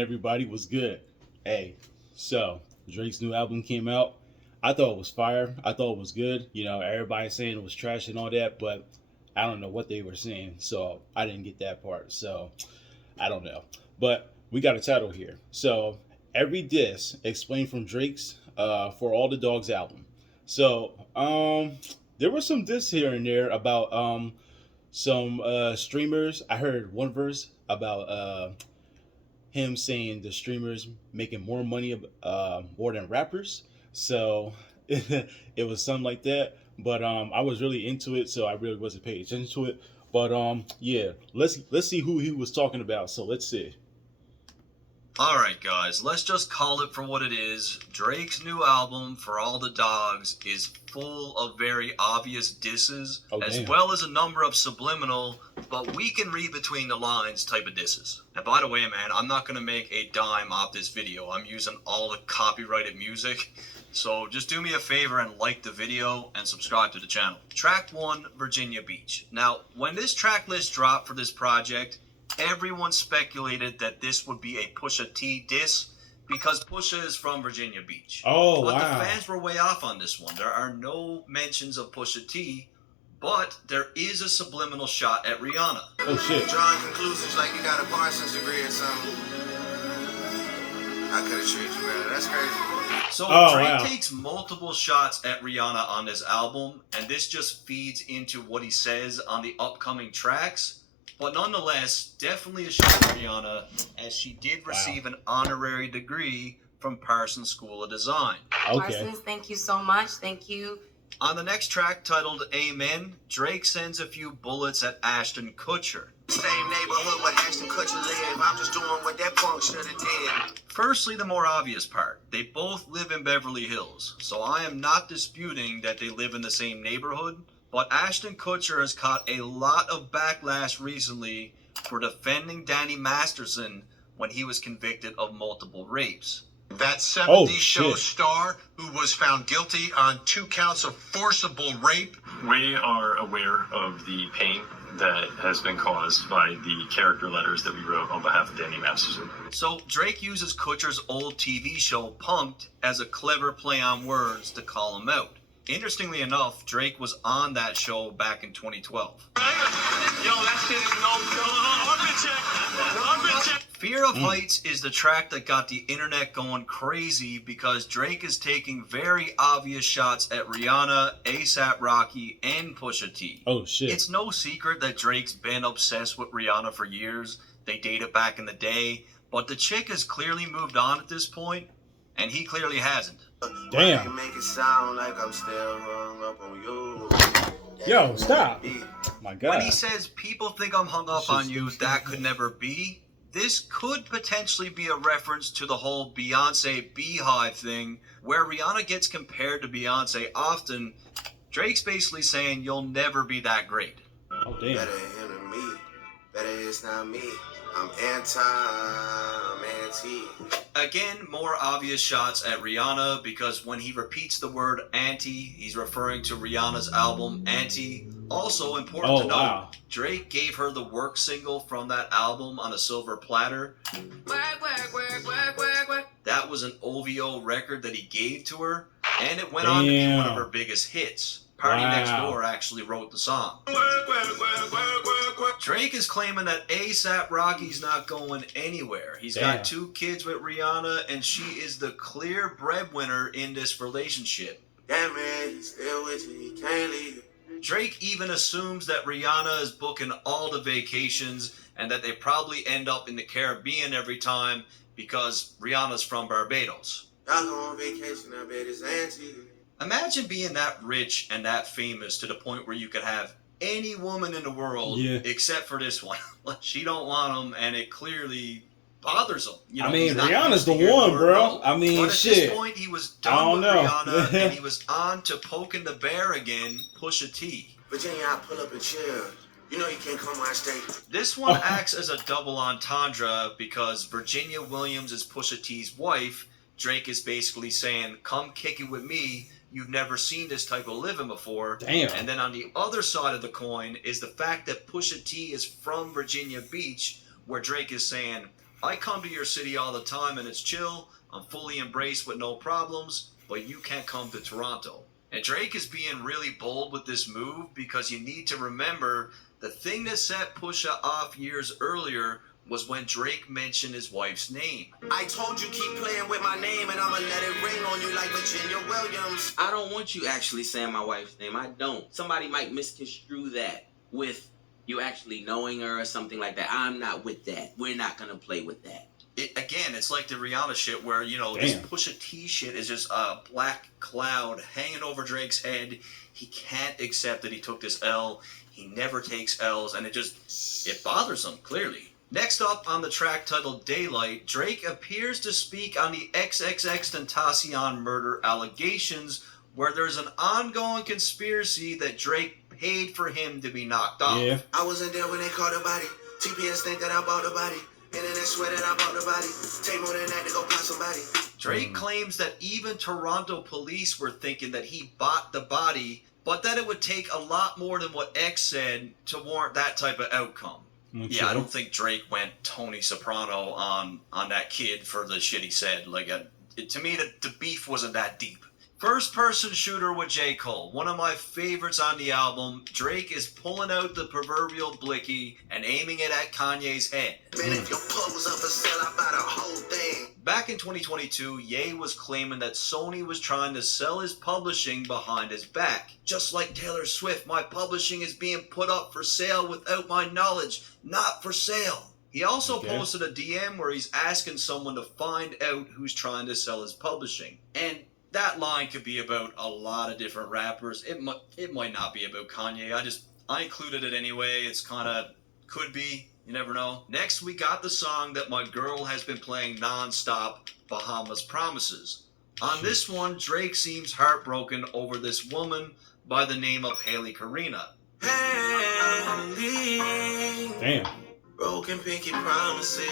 everybody? Was good. Hey, so Drake's new album came out. I thought it was fire. I thought it was good. You know, everybody saying it was trash and all that, but I don't know what they were saying, so I didn't get that part. So I don't know. But we got a title here. So every diss explained from Drake's for all the dogs album. So there was some diss here and there about some streamers. I heard one verse about him saying the streamers making more money more than rappers. So it was something like that. But I was really into it, so I really wasn't paying attention to it. But yeah, let's see who he was talking about. So let's see. Alright guys, let's just call it for what it is. Drake's new album, For All the Dogs, is full of very obvious disses, as well as a number of subliminal, but we can read between the lines type of disses. And by the way, man, I'm not going to make a dime off this video. I'm using all the copyrighted music. So just do me a favor and like the video and subscribe to the channel. Track 1, Virginia Beach. Now, when this track list dropped for this project, everyone speculated that this would be a Pusha T diss because Pusha is from Virginia Beach. Oh, but wow. the fans were way off on this one. There are no mentions of Pusha T, but there is a subliminal shot at Rihanna. Oh, shit. Drawing conclusions like you got a Parsons degree or something. I could have treated you better. That's crazy. So Drake takes multiple shots at Rihanna on this album, and this just feeds into what he says on the upcoming tracks. But nonetheless, definitely a shot at Rihanna, as she did receive an honorary degree from Parsons School of Design. Parsons, thank you so much. Thank you. On the next track, titled Amen, Drake sends a few bullets at Ashton Kutcher. Same neighborhood where Ashton Kutcher live. I'm just doing what that punk should have did. Firstly, the more obvious part. They both live in Beverly Hills, so I am not disputing that they live in the same neighborhood. But Ashton Kutcher has caught a lot of backlash recently for defending Danny Masterson when he was convicted of multiple rapes. That 70s show star who was found guilty on 2 counts of forcible rape. We are aware of the pain that has been caused by the character letters that we wrote on behalf of Danny Masterson. So Drake uses Kutcher's old TV show Punk'd as a clever play on words to call him out. Interestingly enough, Drake was on that show back in 2012. Yo, that shit is no. Fear of Heights is the track that got the internet going crazy because Drake is taking very obvious shots at Rihanna, A$AP Rocky, and Pusha T. Oh, shit. It's no secret that Drake's been obsessed with Rihanna for years. They dated back in the day, but the chick has clearly moved on at this point, and he clearly hasn't. Damn. Make it sound like I'm still hung up on you. Yo, stop. My God. When he says, people think I'm hung up on you, that could never be, this could potentially be a reference to the whole Beyonce Beehive thing, where Rihanna gets compared to Beyonce often. Drake's basically saying, you'll never be that great. Oh, damn. Better him than me. Better it's not me. I'm anti. Again, more obvious shots at Rihanna because when he repeats the word anti, he's referring to Rihanna's album Anti. Also important to note, Drake gave her the work single from that album on a silver platter. That was an OVO record that he gave to her, and it went on to be one of her biggest hits. Party Next Door actually wrote the song. Drake is claiming that A$AP Rocky's not going anywhere. He's got 2 kids with Rihanna, and she is the clear breadwinner in this relationship. That man, still with you, he can't leave. Drake even assumes that Rihanna is booking all the vacations and that they probably end up in the Caribbean every time because Rihanna's from Barbados. Y'all go on vacation, I bet it's Auntie. Imagine being that rich and that famous to the point where you could have any woman in the world except for this one. She don't want him, and it clearly bothers him. You know, I mean, Rihanna's the one, bro. I mean, but at this point, he was done with Rihanna, and he was on to poking the bear again, Pusha T. Virginia, I pull up and chill. You know you can't come on stage. This one acts as a double entendre because Virginia Williams is Pusha T's wife. Drake is basically saying, come kick it with me. You've never seen this type of living before. Damn. And then on the other side of the coin is the fact that Pusha T is from Virginia Beach, where Drake is saying, I come to your city all the time and it's chill. I'm fully embraced with no problems, but you can't come to Toronto. And Drake is being really bold with this move because you need to remember the thing that set Pusha off years earlier was when Drake mentioned his wife's name. I told you keep playing with my name and I'ma let it ring on you like Virginia Williams. I don't want you actually saying my wife's name. I don't. Somebody might misconstrue that with you actually knowing her or something like that. I'm not with that. We're not gonna play with that. It's like the Rihanna shit where, this Pusha T shit is just a black cloud hanging over Drake's head. He can't accept that he took this L. He never takes L's, and it bothers him, clearly. Next up on the track titled Daylight, Drake appears to speak on the XXXTentacion murder allegations, where there's an ongoing conspiracy that Drake paid for him to be knocked off. Yeah. I wasn't there when they caught the body. TPS think that I bought the body. Internet swear that I bought the body. Take more than that to go pop somebody. Drake claims that even Toronto police were thinking that he bought the body, but that it would take a lot more than what X said to warrant that type of outcome. Okay. Yeah, I don't think Drake went Tony Soprano on that kid for the shit he said. To me, the beef wasn't that deep. First person shooter with J. Cole, one of my favorites on the album. Drake is pulling out the proverbial blicky and aiming it at Kanye's head. Man, if your pub was up for sale, I buy the whole thing. Back in 2022, Ye was claiming that Sony was trying to sell his publishing behind his back. Just like Taylor Swift, my publishing is being put up for sale without my knowledge, not for sale. He also posted a DM where he's asking someone to find out who's trying to sell his publishing. And that line could be about a lot of different rappers. It might not be about Kanye. I included it anyway. It's kind of could be. You never know. Next, we got the song that my girl has been playing non-stop, Bahamas Promises. On this one, Drake seems heartbroken over this woman by the name of Haley Karina. Haley. Damn. Broken pinky promises.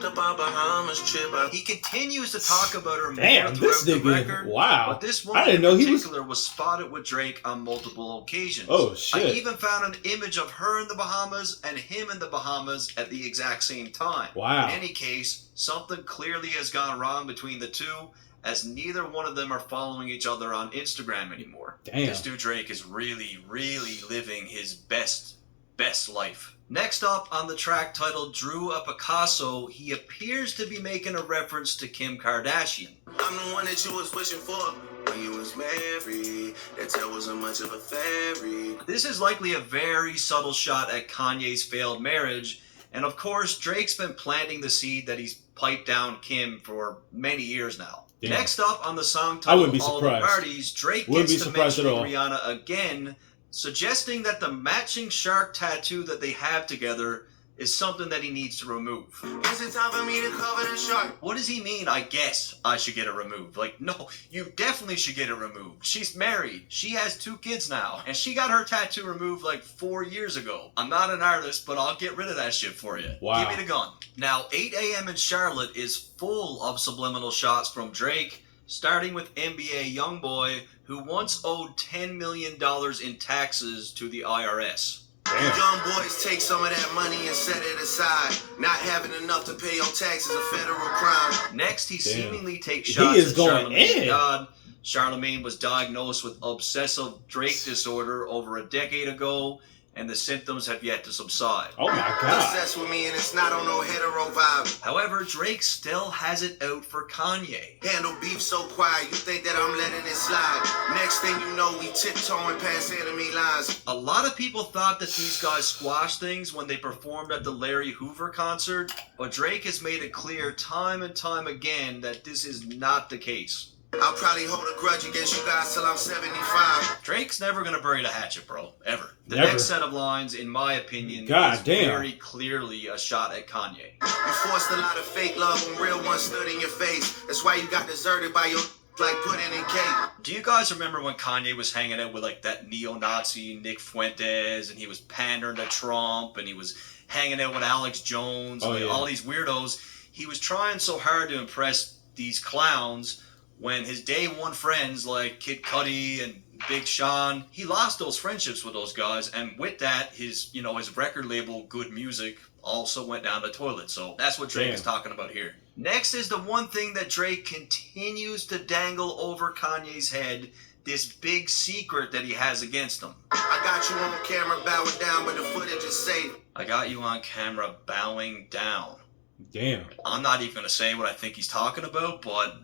The Bahamas trip. He continues to talk about her Damn, this throughout the nigga. record, Wow. but this woman I didn't know in he was. particular was spotted with Drake on multiple occasions. Oh, shit. I even found an image of her in the Bahamas and him in the Bahamas at the exact same time. Wow. In any case, something clearly has gone wrong between the two, as neither one of them are following each other on Instagram anymore. Damn. This dude Drake is really, really living his best life. Next up on the track titled Drew a Picasso, he appears to be making a reference to Kim Kardashian. I'm the one that you was wishing for when you was married. That tale wasn't much of a fairy. This is likely a very subtle shot at Kanye's failed marriage, and of course Drake's been planting the seed that he's piped down Kim for many years now. Damn. Next up on the song I wouldn't titled be All the surprised. Parties, Drake Wouldn't gets be to surprised mention at all. Rihanna again, suggesting that the matching shark tattoo that they have together is something that he needs to remove. Is it time for me to cover the shark? What does he mean, I guess I should get it removed? No, you definitely should get it removed. She's married. She has 2 kids now. And she got her tattoo removed 4 years ago. I'm not an artist, but I'll get rid of that shit for you. Wow. Give me the gun. Now, 8 a.m. in Charlotte is full of subliminal shots from Drake, starting with NBA YoungBoy, who once owed $10 million in taxes to the IRS. Damn. Young boys take some of that money and set it aside. Not having enough to pay your taxes a federal crime. Next, he Damn. seemingly takes He shots is at going Charlamagne in. God. Charlamagne was diagnosed with obsessive Drake disorder over a decade ago, and the symptoms have yet to subside. Oh my god. Obsessed with me and it's not on no hetero vibe. However, Drake still has it out for Kanye. Handle beef so quiet, you think that I'm letting it slide. Next thing you know, we tiptoeing past enemy lines. A lot of people thought that these guys squashed things when they performed at the Larry Hoover concert, but Drake has made it clear time and time again that this is not the case. I'll probably hold a grudge against you guys till I'm 75. Drake's never gonna bury the hatchet, bro. Ever. The Never. next set of lines, in my opinion, God is damn. very clearly a shot at Kanye. You forced a lot of fake love when real ones stood in your face. That's why you got deserted by your like putting in cake. Do you guys remember when Kanye was hanging out with that neo-Nazi Nick Fuentes, and he was pandering to Trump, and he was hanging out with Alex Jones, Oh, and yeah. all these weirdos? He was trying so hard to impress these clowns when his day one friends like Kid Cudi and Big Sean, he lost those friendships with those guys, and with that, his record label, Good Music, also went down the toilet. So that's what Drake is talking about here. Next is the one thing that Drake continues to dangle over Kanye's head, this big secret that he has against him. I got you on camera bowing down, but the footage is safe. I got you on camera bowing down. Damn. I'm not even going to say what I think he's talking about, but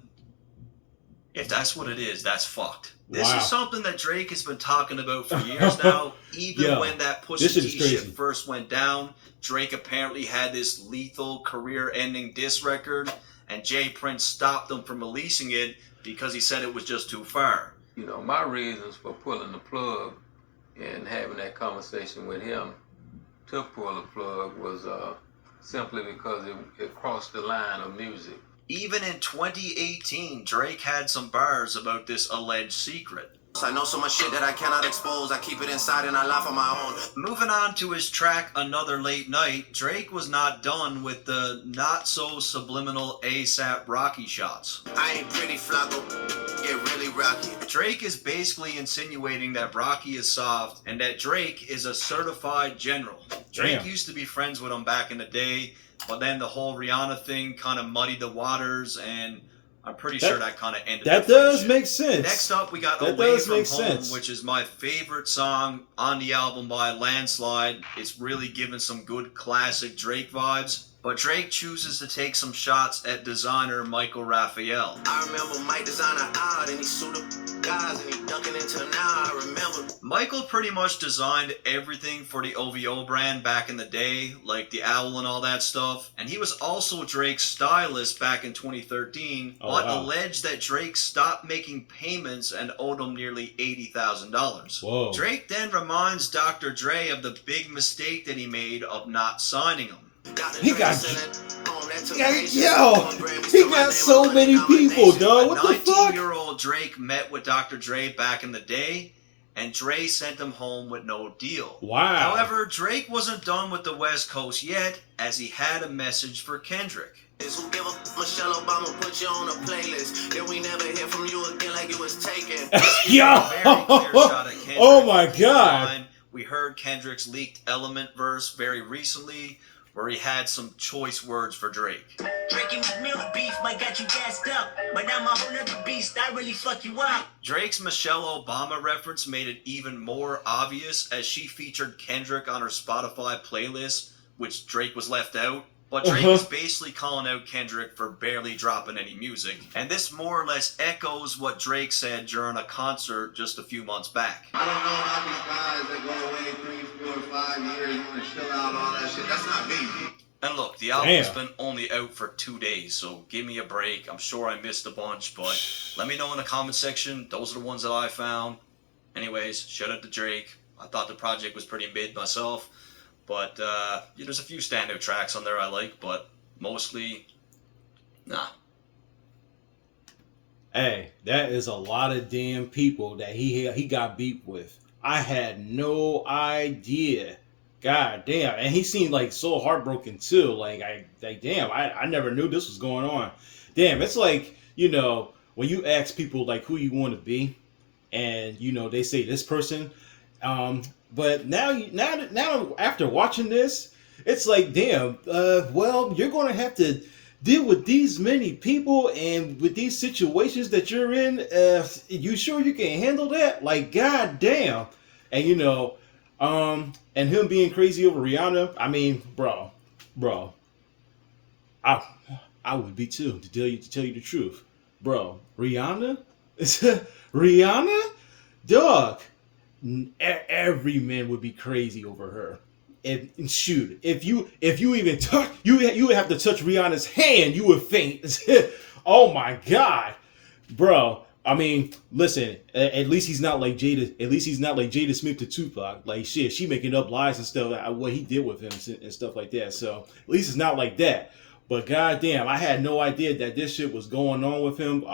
if that's what it is, that's fucked. This is something that Drake has been talking about for years now. Even when that Pusha T shit first went down, Drake apparently had this lethal career-ending diss record, and Jay Prince stopped him from releasing it because he said it was just too far. You know, my reasons for pulling the plug and having that conversation with him to pull the plug was simply because it crossed the line of music. Even in 2018, Drake had some bars about this alleged secret. I know so much shit that I cannot expose. I keep it inside and I laugh on my own. Moving on to his track Another Late Night, Drake was not done with the not so subliminal ASAP Rocky shots. I ain't pretty Flacco, get really rocky. Drake is basically insinuating that Rocky is soft and that Drake is a certified general. Drake used to be friends with him back in the day, but then the whole Rihanna thing kind of muddied the waters, and I'm pretty sure that kind of ended. That does make sense. Next up, we got Away From Home, which is my favorite song on the album by a landslide. It's really giving some good classic Drake vibes. But Drake chooses to take some shots at designer Michael Raphael. I remember Mike designer out and he suited guys and he dunking into now. I remember. Michael pretty much designed everything for the OVO brand back in the day, like the owl and all that stuff. And he was also Drake's stylist back in 2013, but alleged that Drake stopped making payments and owed him nearly $80,000. Drake then reminds Dr. Dre of the big mistake that he made of not signing him. He got so many people, dog. What the fuck? 19-year-old Drake met with Dr. Dre back in the day, and Dre sent him home with no deal. Wow. However, Drake wasn't done with the West Coast yet, as he had a message for Kendrick. Who give up Michelle Obama put you on a playlist? Then we never hear from you again like it was taken. Oh my god. We heard Kendrick's leaked Element verse very recently, where he had some choice words for Drake. Drake and Mill beef might got you gassed up, but now my whole nother beast, I really fuck you up. Drake's Michelle Obama reference made it even more obvious as she featured Kendrick on her Spotify playlist, which Drake was left out. But Drake is basically calling out Kendrick for barely dropping any music. And this more or less echoes what Drake said during a concert just a few months back. I don't know about these guys that go away 3, 4, 5 years, want to chill out, all that shit. That's not me. And look, the album's been only out for 2 days, so give me a break. I'm sure I missed a bunch, but let me know in the comment section. Those are the ones that I found. Anyways, shout out to Drake. I thought the project was pretty mid myself. But there's a few standout tracks on there I like, but mostly, nah. Hey, that is a lot of damn people that he got beat with. I had no idea. God damn. And he seemed like so heartbroken too. Like damn, I never knew this was going on. Damn, it's like, when you ask people like who you want to be, and they say this person, but now after watching this, it's like, damn, well, you're going to have to deal with these many people and with these situations that you're in. You sure you can handle that? Like, god damn. And and him being crazy over Rihanna, I mean, bro, I would be too, to tell you the truth. Bro, Rihanna? Dog. Every man would be crazy over her. And shoot, if you even touch, you would have to touch Rihanna's hand, you would faint. Oh my god, bro. I mean, listen. At least he's not like Jada. At least he's not like Jada Smith to Tupac. Like shit, she making up lies and stuff. What he did with him and stuff like that. So at least it's not like that. But goddamn, I had no idea that this shit was going on with him.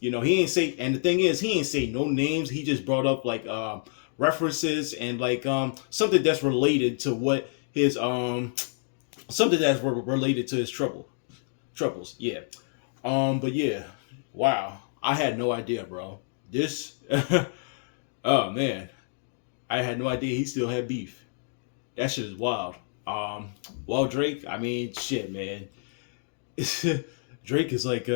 He ain't say, and the thing is, he ain't say no names. He just brought up like references and like something that's related to what his something that's related to his troubles. Yeah. But yeah, wow, I had no idea, bro. This, oh man, I had no idea he still had beef. That shit is wild. Well, Drake, I mean, shit, man. Drake is like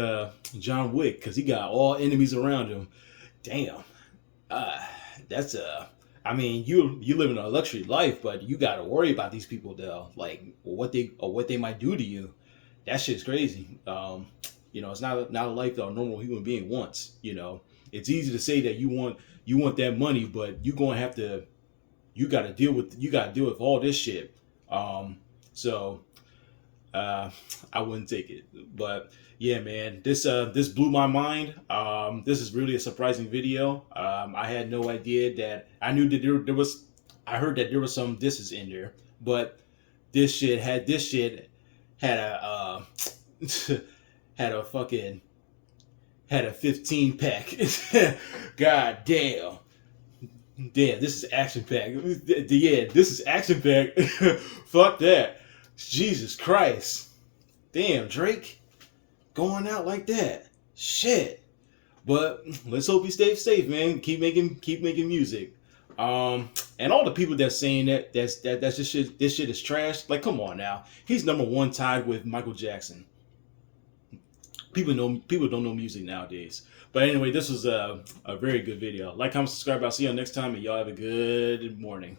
John Wick because he got all enemies around him. Damn. That's I mean, you live in a luxury life, but you got to worry about these people though, like what they might do to you. That shit's crazy. You know, it's not a life that a normal human being wants. You know, it's easy to say that you want that money, but you got to deal with all this shit. So I wouldn't take it. But yeah, man, this blew my mind. This is really a surprising video. I had no idea that I knew that there was. I heard that there was some disses in there, but this shit had a had a 15 pack. God damn. Damn, this is action pack. Yeah, this is action pack. Fuck that. Jesus Christ. Damn, Drake. Going out like that. Shit. But let's hope he stays safe, man. Keep making music. And all the people that's saying that this shit is trash. Like, come on now. He's #1 tied with Michael Jackson. People don't know music nowadays. But anyway, this was a very good video. Like, comment, subscribe. I'll see y'all next time, and y'all have a good morning.